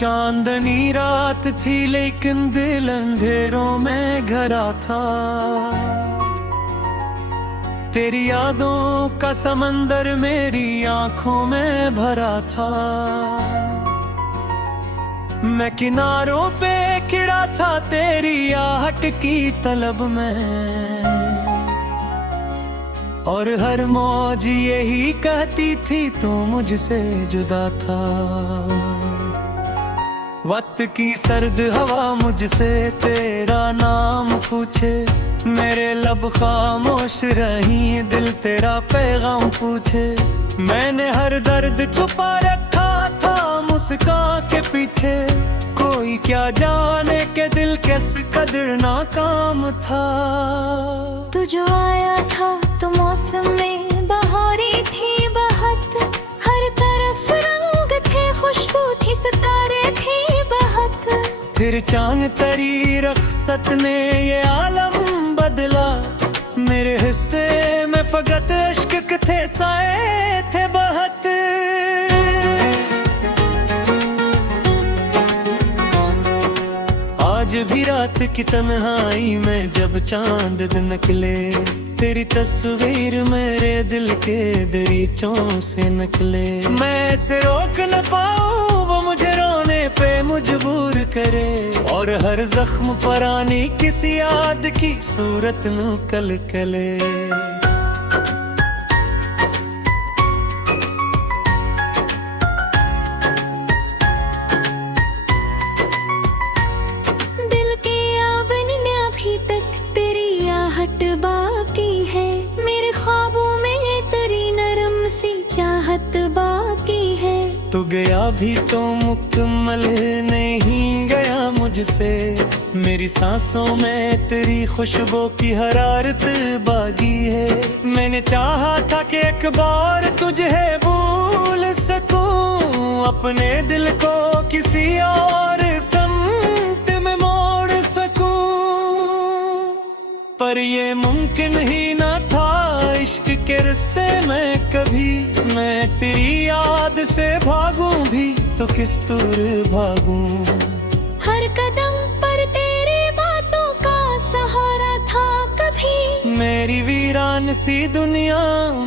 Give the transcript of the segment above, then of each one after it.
चांदनी रात थी लेकिन दिल अंधेरों में घरा था। तेरी यादों का समंदर मेरी आंखों में भरा था। मैं किनारों पे खिड़ा था तेरी आहट की तलब में, और हर मौज यही कहती थी तू मुझसे जुदा था। वक्त की सर्द हवा मुझसे तेरा नाम पूछे, मेरे लब खामोश रही दिल तेरा पैगाम पूछे। मैंने हर दर्द छुपा रखा था मुस्कान के पीछे, कोई क्या जाने के दिल किस कदर नाकाम था। तू जो आया था तो मौसम में बहारी थी बहत, हर तरफ रंग थे खुशबू थी सितारे थे बहत। फिर चांद तेरी रख्सत ने ये आलम बदला, मेरे हिस्से में फकत इश्क थे साए थे बहत। आज भी रात की तन्हाई में जब चांद दिन निकले, तेरी तस्वीर मेरे दिल के दरीचों से निकले। मैं इसे रोक न पाऊं वो मुझे रोने पे मजबूर करे, और हर जख्म पर आनी किसी याद की सूरत नू कलकले। बाकी है मेरे ख्वाबों में तेरी नरम सी चाहत बाकी है। तू गया भी तो मुकम्मल नहीं गया मुझसे, मेरी सांसों में तेरी खुशबू की हरारत बागी है। मैंने चाहा था कि एक बार तुझे भूल सकूं, अपने दिल को किसी और समत में मोड़ सकूं, पर ये मुमकिन ही ना था इश्क के रिश्ते में कभी। मैं तेरी याद से भागूं भी तो किस दूर भागूं। हर कदम पर तेरी बातों का सहारा था कभी, मेरी वीरान सी दुनिया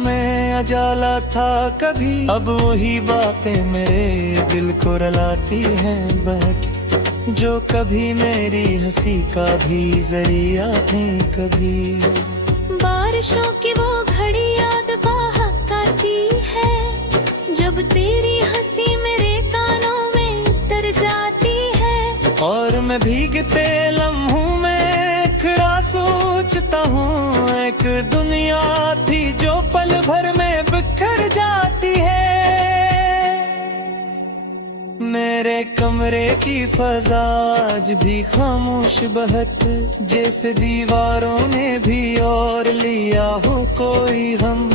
में अजाला था कभी। अब वही बातें मेरे दिल को रुलाती हैं बहक, जो कभी मेरी हंसी का भी जरिया थी कभी। बारिशों की वो घड़ी याद बहक आती है, जब तेरी हंसी मेरे कानों में उतर जाती है। और मैं भीगते लम्हों में एक राह सोचता हूँ, एक दुनिया थी जो पल भर में बिखर जाती है। मेरे कमरे की फजा आज भी खामोश बहत, जैसे दीवारों ने भी और लिया हो कोई हम।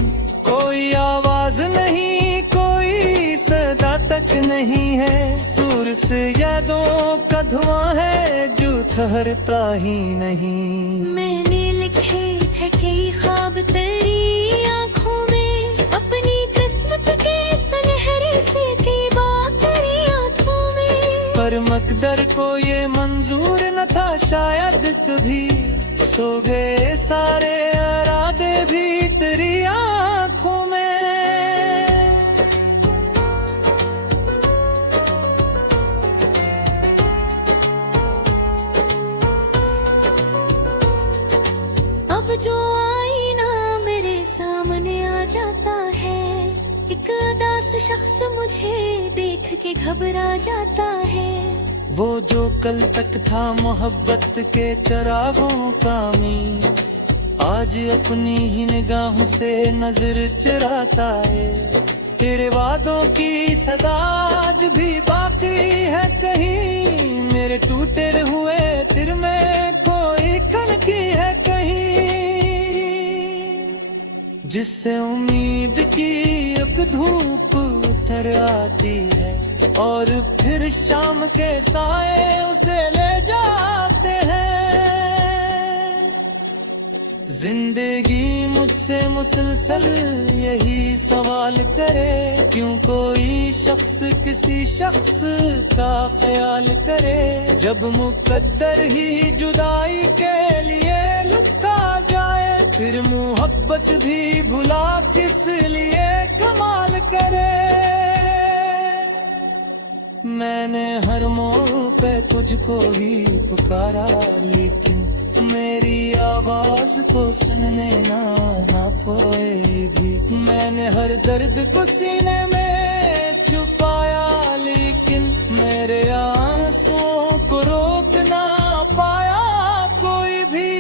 कोई आवाज नहीं कोई सदा तक नहीं है, सूर से यादों का धुआं है जो ठहरता ही नहीं। मैंने लिखे थे कई ख्वाब तेरी आंखों में, अपनी किस्मत के सुनहरे से थी बात तेरी आंखों में। पर मकदर को ये मंजूर न था शायद कभी, सो गए सारे इरादे भी तेरी आंखों में। अब जो आईना मेरे सामने आ जाता है, एक उदास शख्स मुझे देख के घबरा जाता है। वो जो कल तक था मोहब्बत के चिरागों का मी, आज अपनी ही निगाहों से नजर चुराता है। तेरे वादों की सदा आज भी बाकी है कहीं, मेरे टूटे हुए दिल में कोई खनकी है कहीं, जिससे उम्मीद की एक धूप उतर आती है, और फिर शाम के साए उसे ले जाते हैं। जिंदगी मुझसे मुसलसल यही सवाल करे, क्यों कोई शख्स किसी शख्स का ख्याल करे। जब मुकद्दर ही जुदाई के लिए लिखा जाए, फिर मोहब्बत भी भुला किस लिए कमाल करे। मैंने हर मोड़ पे तुझको ही पुकारा, लेकिन मेरी आवाज को सुनने ना पाए भी। मैंने हर दर्द को सीने में छुपाया, लेकिन मेरे आंसुओं को रोक ना पाया कोई भी।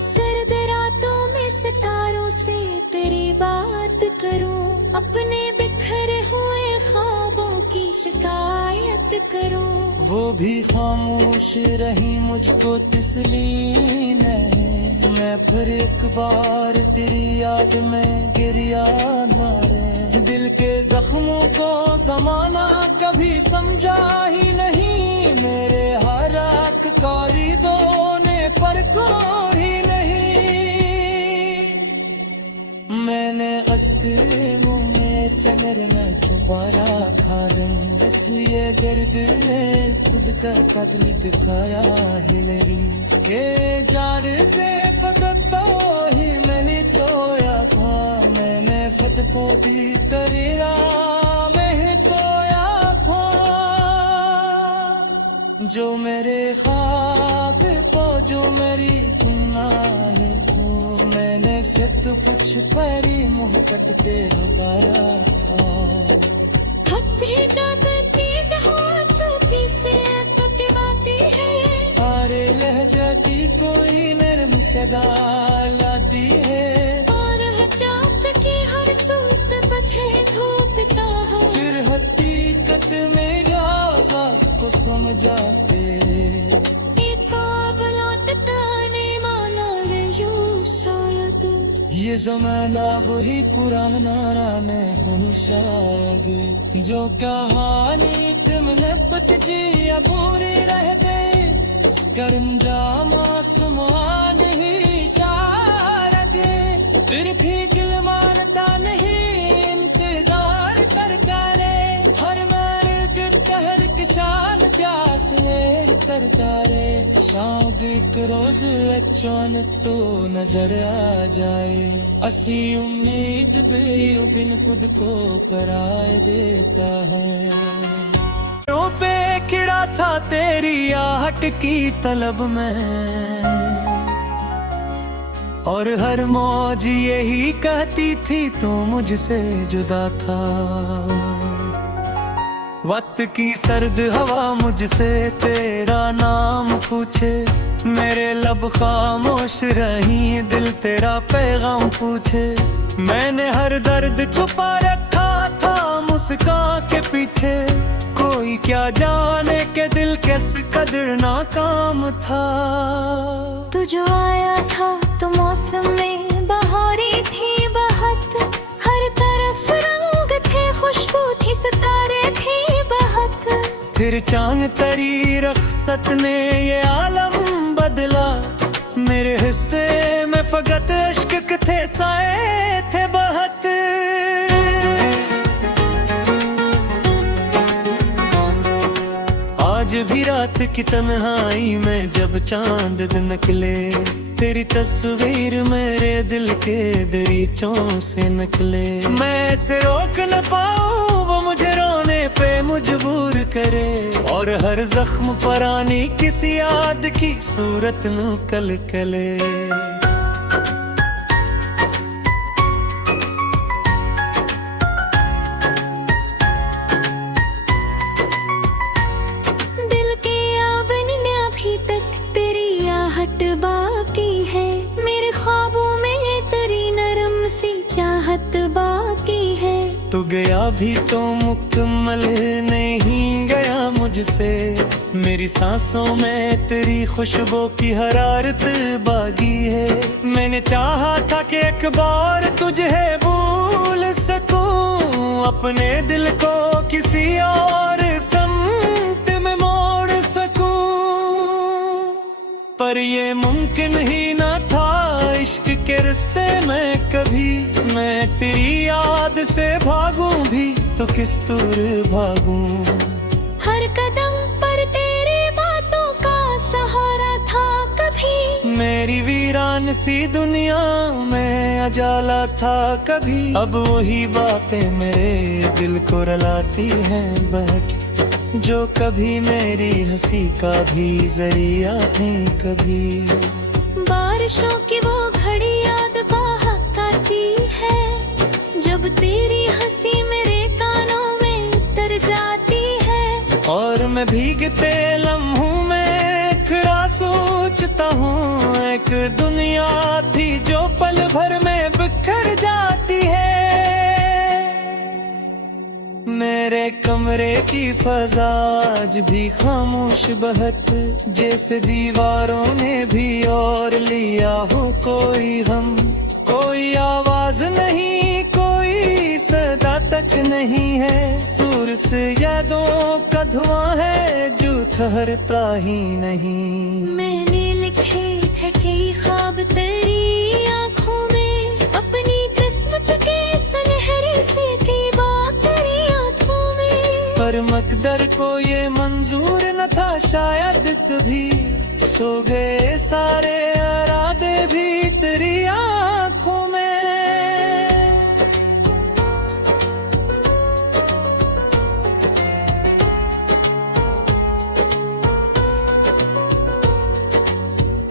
सर्द रातों में सितारों से तेरी बात करूं, अपने बिखरे हुए ख्वाबों की शिकायत करूं। वो भी खामोश रही, मुझको तस्लीम नहीं। मैं फिर एक बार तेरी याद में गिरिया मारे। दिल के जख्मों को जमाना कभी समझा ही नहीं, मेरे हर आँख कारी दोने पर कोई नहीं। मैंने अस्ते मुँह में चंगर में छुपा रखा रंग, इसलिए गर्द खुद का कतली दिखाया है मेरी। के जार से फकत तो ही मैंने तोया था, मैंने फत को भी तरीरा में खोया था। जो मेरे खाक को जो मेरी गुनाहें तू, मैंने से तो कुछ परी मोहब्बत तेरा बारा था। खतरे ज्यादा तेज हो चुपी से पकवाती है, अरे लहजाती कोई नरम सदा लाती है। और चाँद की हर सूत बजे धूपता है, फिर हकीकत में राज़ को समझाते। ये ज़माना वही पुराना में हूँ शायद, जो कहानी तुमने पतजी अबूरी रह गई, इसका अंजाम आसमान ही शायद। फिर भी दिल मानता नहीं, इंतजार करता रे। हर मर्द कहर किसान प्यास करता रे। शायद एक रोज अचानक तो नजर आ जाए, असी उम्मीद भी बिन खुद को पराए देता है। पे खिड़ा था तेरी आहट की तलब में, और हर मौज यही कहती थी तू मुझसे जुदा था। वक्त की सर्द हवा मुझसे तेरा नाम पूछे, मेरे लब खामोश रही दिल तेरा पैगाम पूछे। मैंने हर दर्द छुपा रखा था मुस्कान के पीछे, कोई क्या जाने के दिल किस कदर नाकाम था। तू जो आया था तो मौसम में बहारी थी बहत, हर तरफ रंग थे खुशबू थी सितारे थे बहत। फिर चांद तरी रखसत ने ये आलम बदला, मेरे हिस्से में फकत इश्क थे साए थे बहत। आज भी रात की तन्हाई में जब चांद निकले, तेरी तस्वीर मेरे दिल के दरीचों से निकले। मैं इसे रोक न पाऊं, वो मुझे रोने पे मजबूर करे, और हर जख्म पर आनी किसी याद की सूरत न कलकले। बाकी है मेरे ख्वाबों में तेरी नरम सी चाहत बाकी है। तू गया भी तो मुकम्मल नहीं गया मुझसे, मेरी सांसों में तेरी खुशबू की हरारत बागी है। मैंने चाहा था कि एक बार तुझे भूल सकूं, अपने दिल को किसी और समत में मोड़ सकूं। पर ये मुमकिन ही ना था इश्क के रिश्ते में कभी। मैं तेरी याद से भागूं भी तो किस दूर भागूं। हर कदम पर तेरी बातों का सहारा था कभी। मेरी वीरान सी दुनिया में उजाला था कभी। अब वही बातें मेरे दिल को रुलाती हैं बहक, जो कभी मेरी हंसी का भी जरिया थी कभी। बारिशों की वो घड़ी याद बहक आती है, जब तेरी हंसी मेरे कानों में उतर जाती है। और मैं भीगते लम्हों में एक राज सोचता हूँ, एक दुनिया थी जो पल भर में बिखर जाती है। मेरे कमरे की फजा आज भी खामोश बहक, जैसे दीवारों ने भी और लिया हो कोई हम। कोई आवाज नहीं, कोई सदा तक नहीं है। सूर से यादों का धुआं है जो ठहरता ही नहीं। मैंने लिखे थे कई ख्वाब तेरी आँखों में, अपनी किस्मत के सुनहरे से थी बात तेरी आँखों में। पर मकदर को ये मंजूर न था शायद कभी, सो गए सारे इरादे भी तेरी आँखों में।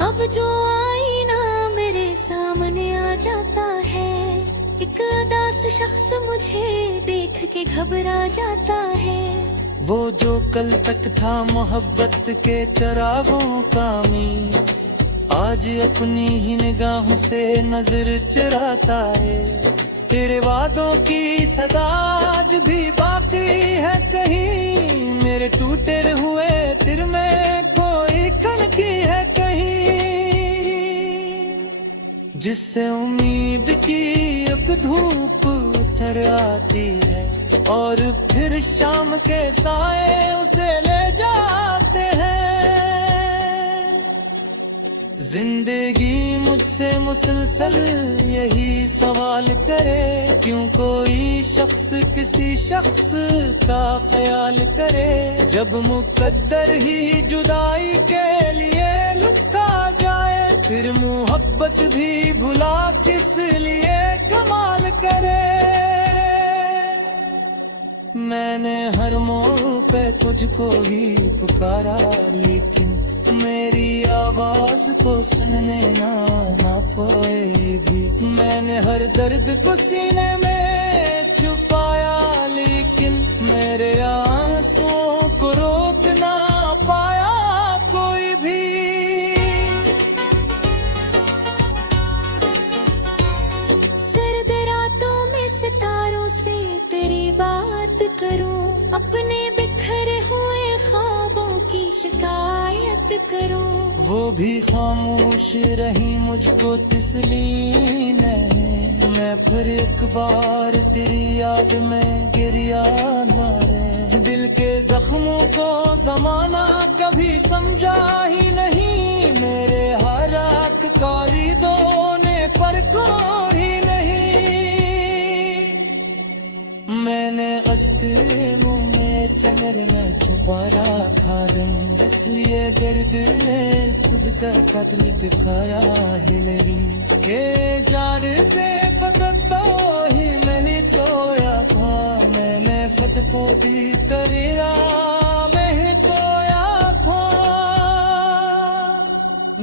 अब जो आईना मेरे सामने आ जाता है, एक उदास शख्स मुझे देख के घबरा जाता है। वो जो कल तक था मोहब्बत के चरागों का मी, आज अपनी ही निगाहों से नजर चुराता है। तेरे वादों की सदा आज भी बाकी है कहीं, मेरे टूटे हुए दिल में कोई खनकी है कहीं। जिससे उम्मीद की एक धूप उतर आती है, और फिर शाम के साए उसे ले जाते हैं। जिंदगी मुझसे मुसलसल यही सवाल करे, क्यों कोई शख्स किसी शख्स का ख्याल करे। जब मुकद्दर ही जुदाई के लिए लुटा जाए, फिर मोहब्बत भी भुला किस लिए कमाल करे। मैंने हर मोड़ पे तुझको ही पुकारा, लेकिन मेरी आवाज को सुनने ना पाएगी। मैंने हर दर्द को सीने में छुपाया, लेकिन मेरे आंसुओं को रोक ना पाया कोई भी। सर्द रातों में सितारों से तेरी बात करूं, अपने बिखरे हुए ख्वाबों की शिकायत करूं। वो भी खामोश रही मुझको तस्लीम नहीं, मैं फिर एक बार तेरी याद में गिरिया मारे। दिल के जख्मों को जमाना कभी समझा ही नहीं, मेरे हालात कारिदों ने परखा ही नहीं। मैंने अस्ते मुँह में चेहरे में छुपा रखा रंग, इसलिए गर्द खुद का कत्ल दिखाया है मेरी। के जार से फकत तो ही मैंने तोया था, मैंने फत को भी तरीरा में तोया था।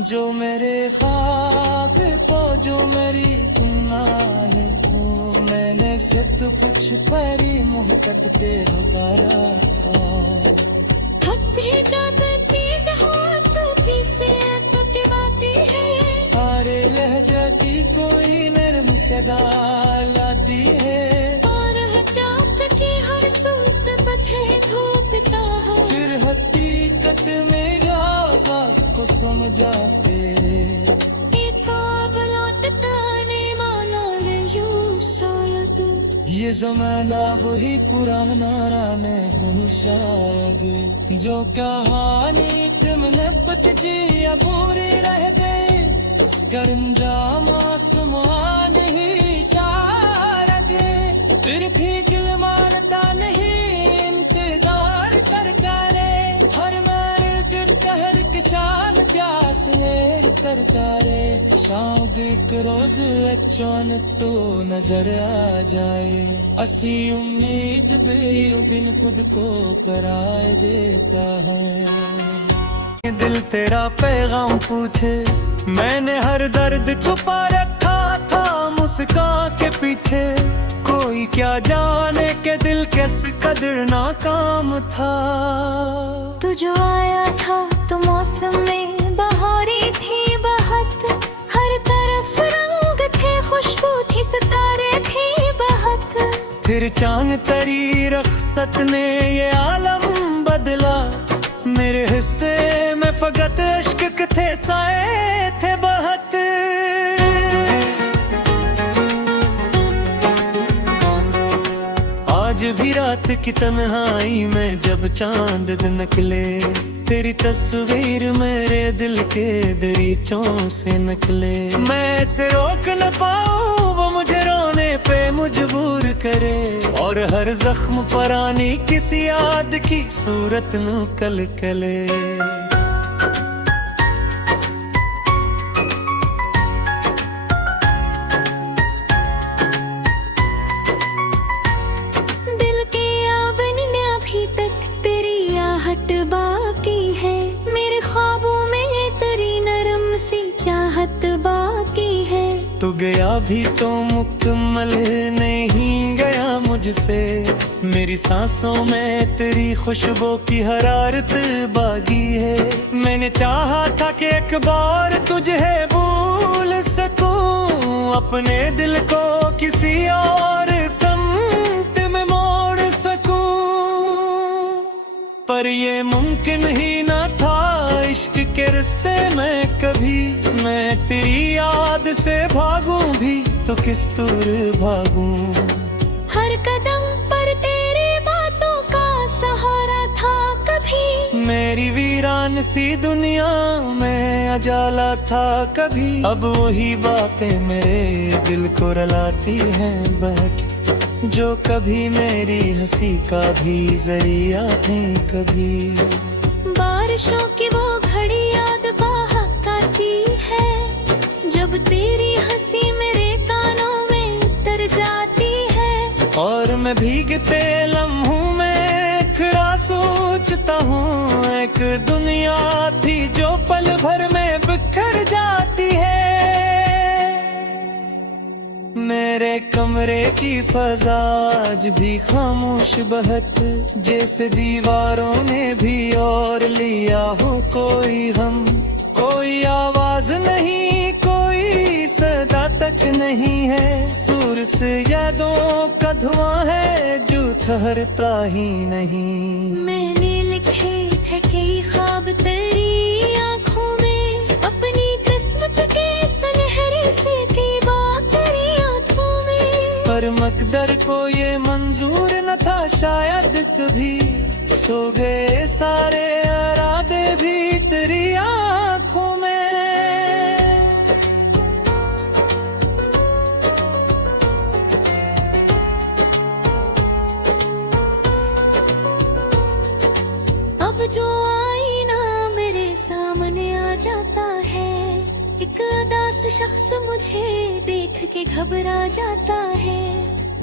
जो मेरे खाक को जो मेरी गुनाहें, मैंने सत कुछ परी मोहब्बत पे हकारा था। अपनी जादू तेज होठों की से कटवाती है, अरे लहजा की कोई नरम सदा लाती है। और चाँद की हर सूरत बजे धूपता है, फिर हकीकत में राज़ को समझाते। ये ज़माना वही पुराना रहा मैं हूँ शायद, जो कहानी तुमने पत जी अबूरी रह गई, इसका अंजाम आसमान ही शायद। फिर भी दिल मानता नहीं, इंतजार करता रे, हर मैल दिन कहर किसान प्यास करता रे। शादी रोज अचानक तो नजर आ जाए, असी उम्मीद बिन खुद को पराए देता है। दिल तेरा पैगाम पूछे, मैंने हर दर्द छुपा रखा था मुस्कान के पीछे, कोई क्या जाने के दिल किस कदर नाकाम था। तू जो आया था तो मौसम में बहारी थी बहुत, हर तरफ रंग थे खुशबू थी सितारे थे बहुत। फिर चांद तरी रख्सत ने ये आलम बदला, मेरे हिस्से में फकत इश्क थे साए थे बहुत। आज भी रात की तन्हाई में जब चांद निकले, तेरी तस्वीर मेरे दिल के दरीचों से निकले। मैं इसे रोक न पाऊं, वो मुझे रोने पे मजबूर करे, और हर जख्म पर आनी किसी याद की सूरत न कलकले। बाकी है मेरे ख्वाबों में तेरी नरम सी चाहत बाकी है। तू गया भी तो मुकम्मल नहीं गया मुझसे, मेरी सांसों में तेरी खुशबू की हरारत बागी है। मैंने चाहा था कि एक बार तुझे भूल सकूं, अपने दिल को किसी और समत में मोड़ सकूं, पर ये मुमकिन ही ना था इश्क के रिश्ते में कभी। मैं तेरी याद से भागूं भी तो किस दूर भागूं, हर कदम पर तेरी बातों का सहारा था कभी। मेरी वीरान सी दुनिया में अजाला था कभी। अब वही बातें मेरे दिल को रुलाती हैं बहक, जो कभी मेरी हंसी का भी जरिया थे कभी। बारिशों की वो घड़ी याद बहक आती है, जब तेरी हंसी मेरे कानों में उतर जाती है। और मैं भीगते लम्हों में एक राह सोचता हूँ, एक दुनिया थी जो पल भर में बिखर जाती है। मेरे कमरे की फजा आज भी खामोश बहक, जैसे दीवारों ने भी और लिया हो कोई हम। कोई आवाज नहीं, कोई सदा तक नहीं है, सुर से यादों का धुआं है जो ठहरता ही नहीं। मैंने लिखे थे कई ख्वाब तेरी आँखों में, अपनी किस्मत के सुनहरे से थी बात तेरी आँखों में। पर मकदर को ये मंजूर न था शायद कभी, सो गए सारे इरादे भी तेरी आँखों में। अब जो आईना मेरे सामने आ जाता है, एक उदास शख्स मुझे देख के घबरा जाता है।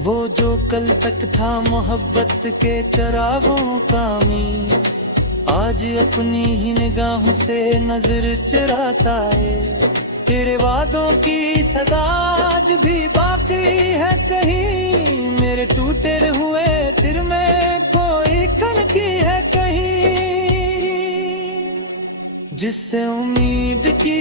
वो जो कल तक था मोहब्बत के चरागों का मी, आज अपनी ही निगाहों से नजर चुराता है। तेरे वादों की सदा आज भी बाकी है कहीं, मेरे टूटे हुए दिल में कोई कनकी है कहीं, जिससे उम्मीद की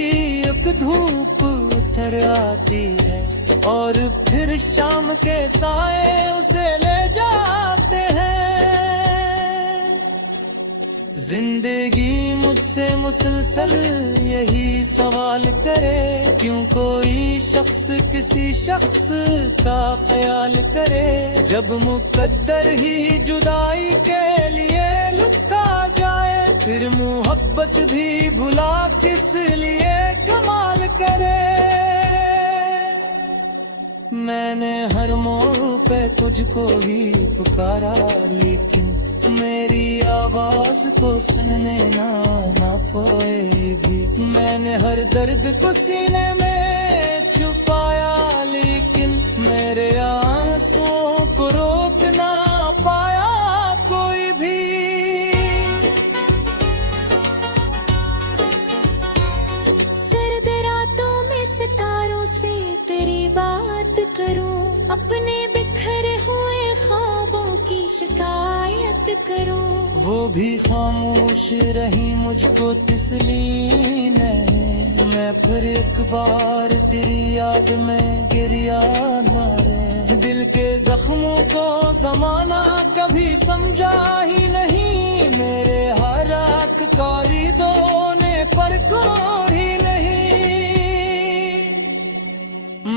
एक धूप उतर आती है, और फिर शाम के साए उसे ले जाते हैं। जिंदगी मुझसे मुसलसल यही सवाल करे, क्यों कोई शख्स किसी शख्स का ख्याल करे। जब मुकद्दर ही जुदाई के लिए लुका जाए, फिर मोहब्बत भी भुला किस लिए कमाल करे। मैंने हर मोड़ पे तुझको ही पुकारा, लेकिन मेरी आवाज को सुनने ना पाए भी। मैंने हर दर्द को सीने में छुपाया, लेकिन मेरे आंसुओं को रोक ना पाया कोई भी। सर्द रातों में सितारों से तेरी बात करूं, अपने बिखरे हुए ख्वाबों की शिकायत करूं। वो भी खामोश रही मुझको तस्लीम है, मैं फिर एक बार तेरी याद में गिरिया मारे। दिल के जख्मों को जमाना कभी समझा ही नहीं, मेरे हर एक कारिदों ने परखा ही नहीं।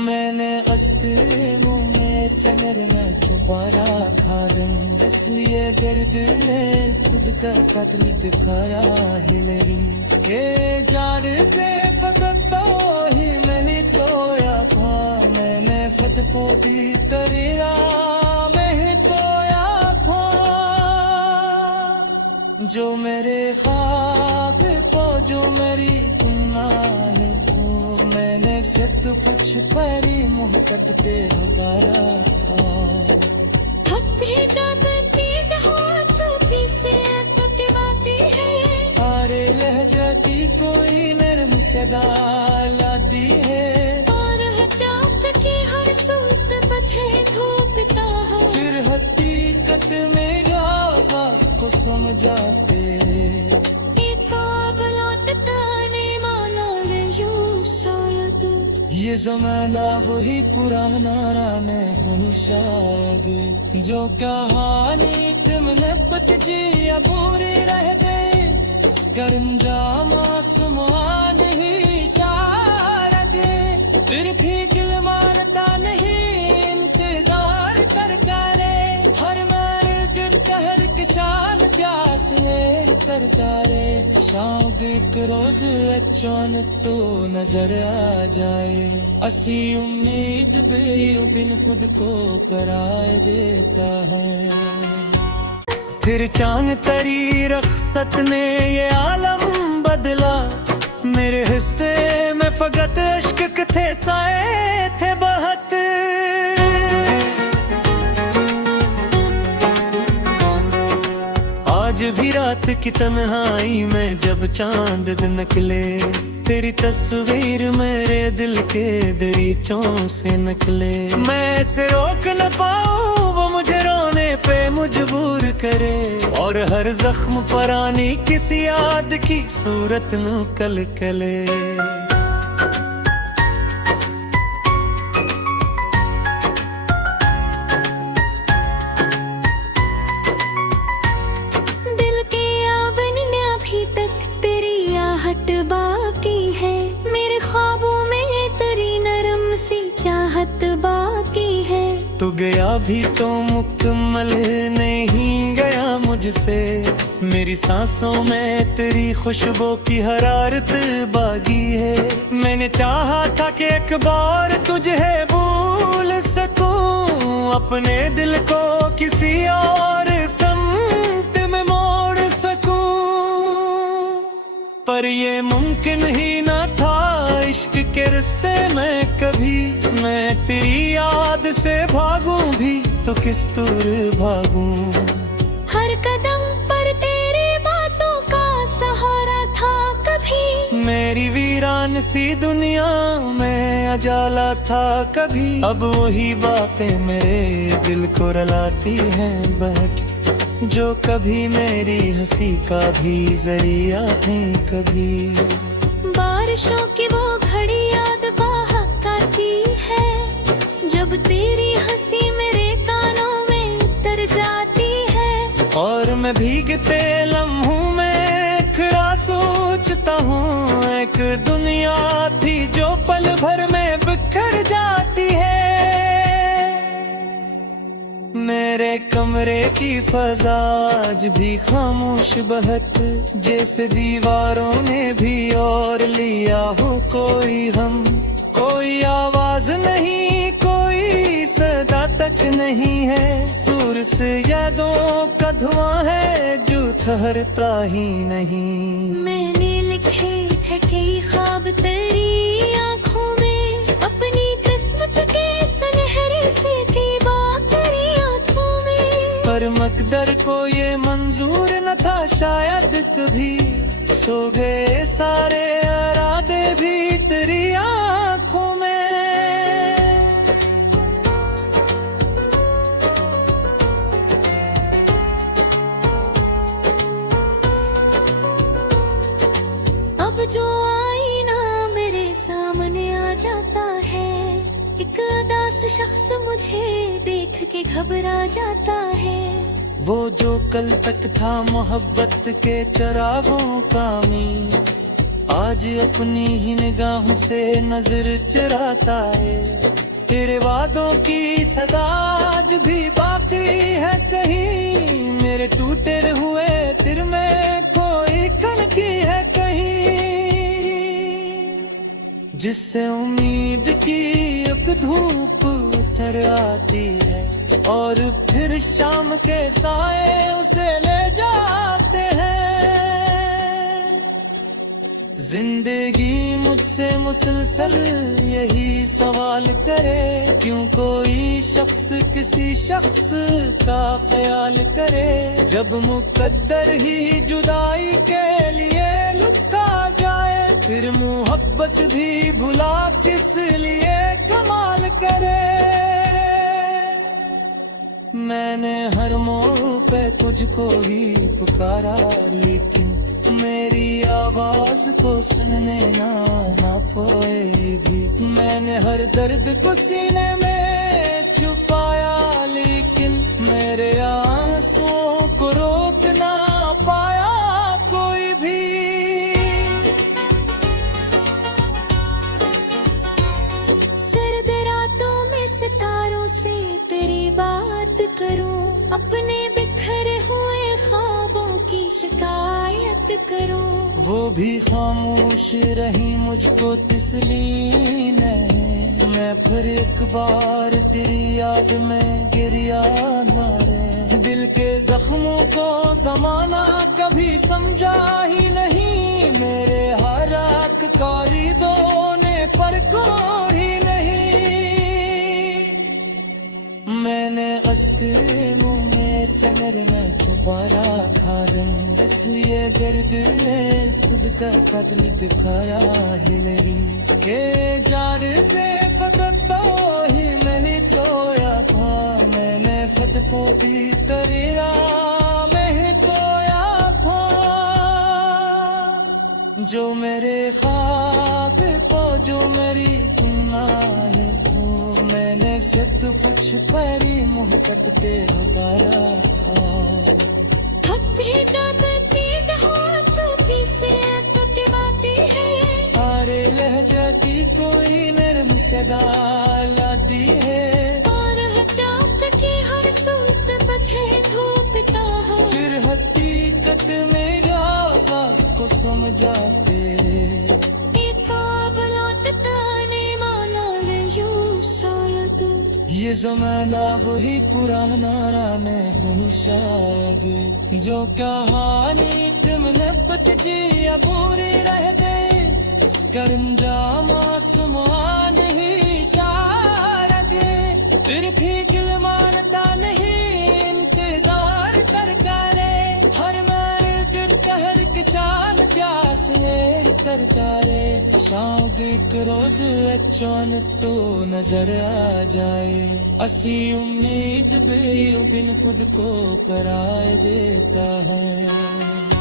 मैंने अस्ते मुँह में चनर में छुपा रखा रंग, इसलिए गर्द खुद का कत्ल दिखाया हिलरी। ये जान से फकत तो ही मैंने तोया था, मैंने फत को दी तरीरा में तोया था। जो मेरे ख्वाब को जो मेरी गुनाह को, मैंने सत कुछ परी मोहब्बत पे उतारा था। अपनी जात तेज होठों पे से पकवाती है, अरे लहजाती कोई नरम सदा लाती है। और चाँद की हर सूत बजे धूपता है, फिर हकीकत में राज़ को समझाते। ये ज़माना वही पुराना राने हूँ शायद, जो कहानी तुमने जी अबूरी रह गई, इसका अंजाम आसमान ही इशारत। फिर भी दिल मानता नहीं, इंतजार करता रे। हर मर्द कहर के शान प्यास करता रे। शायद एक रोज अचानक तो नजर आ जाए, असी उम्मीद बिन खुद को कराए देता है। फिर चांद तरी रखसत ने ये आलम बदला, मेरे हिस्से में फकत इश्क थे साए थे बहुत। आज भी रात की तन्हाई में जब चांद निकले, तेरी तस्वीर मेरे दिल के दरीचों से निकले। मैं इसे रोक न पाऊं, वो मुझे रोने पे मजबूर करे, और हर जख्म पर आनी किसी याद की सूरत न कलकले। बाकी है मेरे ख्वाबों में तेरी नरम सी चाहत बाकी है। तू गया भी तो मुकम्मल नहीं गया मुझसे, मेरी सांसों में तेरी खुशबू की हरारत बागी है। मैंने चाहा था कि एक बार तुझे भूल सकूं, अपने दिल को किसी और समत में मोड़ सकूं, पर ये मुमकिन ही ना था इश्क के रिश्ते में कभी। मैं तेरी याद से भागूं भी तो किस दूर भागूं। हर कदम पर तेरी बातों का सहारा था कभी, मेरी वीरान सी दुनिया में अजाला था कभी। अब वही बातें मेरे दिल को रुलाती हैं बहक, जो कभी मेरी हंसी का भी जरिया थी कभी। बारिशों की वो घड़ी याद बहक आती है, जब तेरी हंसी मेरे कानों में उतर जाती है। और मैं भीगते लम्हों में जानता हूँ एक दुनिया थी जो पल भर में बिखर जाती है। मेरे कमरे की फजा आज भी खामोश बहक, जैसे दीवारों ने भी और लिया हो कोई हम। कोई आवाज नहीं, कोई सदा तक नहीं है, सूर से यादों का धुआं है जो ठहरता ही नहीं। मैंने लिखे थे कई ख्वाब तेरी आंखों में, अपनी किस्मत के सुनहरे से थी बात तेरी आंखों में। पर मकदर को ये मंजूर न था शायद कभी, सो गए सारे इरादे भी तेरी आंखों में। अब जो आईना मेरे सामने आ जाता है, एक उदास शख्स मुझे देख के घबरा जाता है। वो जो कल तक था मोहब्बत के चरागों का मीर, आज अपनी ही निगाहों से नजर चुराता है। तेरे वादों की सदा आज भी बाकी है कहीं, मेरे टूटे हुए दिल में कोई खनकी है कहीं, जिससे उम्मीद की एक धूप उतर आती है और फिर शाम के साए उसे ले जाते हैं। जिंदगी मुझसे मुसलसल यही सवाल करे, क्यों कोई शख्स किसी शख्स का ख्याल करे, जब मुकद्दर ही जुदाई के लिए लुका जाए, फिर मोहब्बत भी भुला किस लिए कमाल करे। मैंने हर मोड़ पे तुझको ही पुकारा, लेकिन मेरी आवाज को सुनने ना पाए भी। मैंने हर दर्द को सीने में छुपाया, लेकिन मेरे आंसुओं को रोक ना पाया कोई भी। सर्द रातों में सितारों से तेरी बात करूं, अपने बिखरे हुए ख्वाबों की शिकायत करूं। वो भी खामोश रही मुझको तसली नहीं, मैं फिर एक बार तेरी याद में गिरिया मारे। दिल के जख्मों को जमाना कभी समझा ही नहीं, मेरे हालात कारी दोने पर कोई नहीं। मैंने अस्ते मुँह में चमर में छुपा रखा रंग, इसलिए गर्द खुद का कत्ल दिखाया है मेरी। ये जार से फकत तो ही मैंने तोया था, मैंने फत को भी तरीरा में खोया था। जो मेरे खाक को जो मेरी गुनाह को, मैंने सत कुछ परी मोहब्बत तेरा बारा था। अपनी जाकर तेज हो चुपी से टकराती है, अरे लहजा की कोई नरम सदा लाती है, और चाँद की हर सूप बजे धूपता है। फिर हकीकत में राज़ को समझाते, ये ज़माना वही पुराना राने हूँ शायद, जो कहानी तुमने पत जी अबूरी रह गई, इसका अंजाम आसमान ही शायद। फिर भी दिल मानता नहीं, इंतजार करता रे, हर मर्द कहर की शान प्यास करता रे। शायद एक रोज अचानक तो नजर आ जाए, असी उम्मीद भी बिन खुद को कराए देता है।